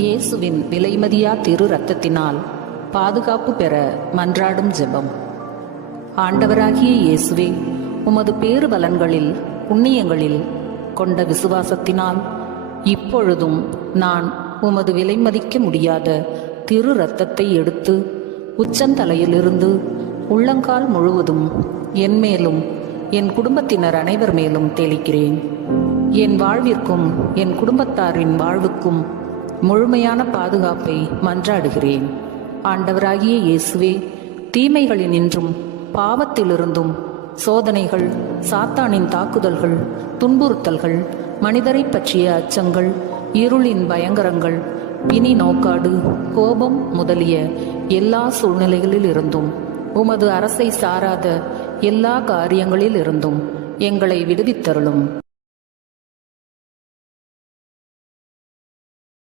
இயேசுவின் விலைமதியா திரு இரத்தத்தினால் பாதுகாப்பு பெற மன்றாடும் ஜெபம். ஆண்டவராகிய இயேசுவே, உமது பேறு பலன்களில் புண்ணியங்களில் கொண்ட விசுவாசத்தினால் இப்பொழுதும் நான் உமது விலைமதிக்க முடியாத திரு இரத்தத்தை எடுத்து உச்சந்தலையிலிருந்து உள்ளங்கால் முழுவதும் என் மேலும் என் குடும்பத்தினர் அனைவர் மேலும் தெளிக்கிறேன். என் வாழ்விற்கும் என் குடும்பத்தாரின் வாழ்வுக்கும் முழுமையான பாதுகாப்பை மன்றாடுகிறேன். ஆண்டவராகிய இயேசுவே, தீமைகளினின்றும் பாவத்திலிருந்தும் சோதனைகள், சாத்தானின் தாக்குதல்கள், துன்புறுத்தல்கள், மனிதரை பற்றிய அச்சங்கள், இருளின் பயங்கரங்கள், பிணி நோக்காடு, கோபம் முதலிய எல்லா சூழ்நிலைகளில் இருந்தும் உமது அரசை சாராத எல்லா காரியங்களில் இருந்தும் எங்களை விடுவித்தருளும்.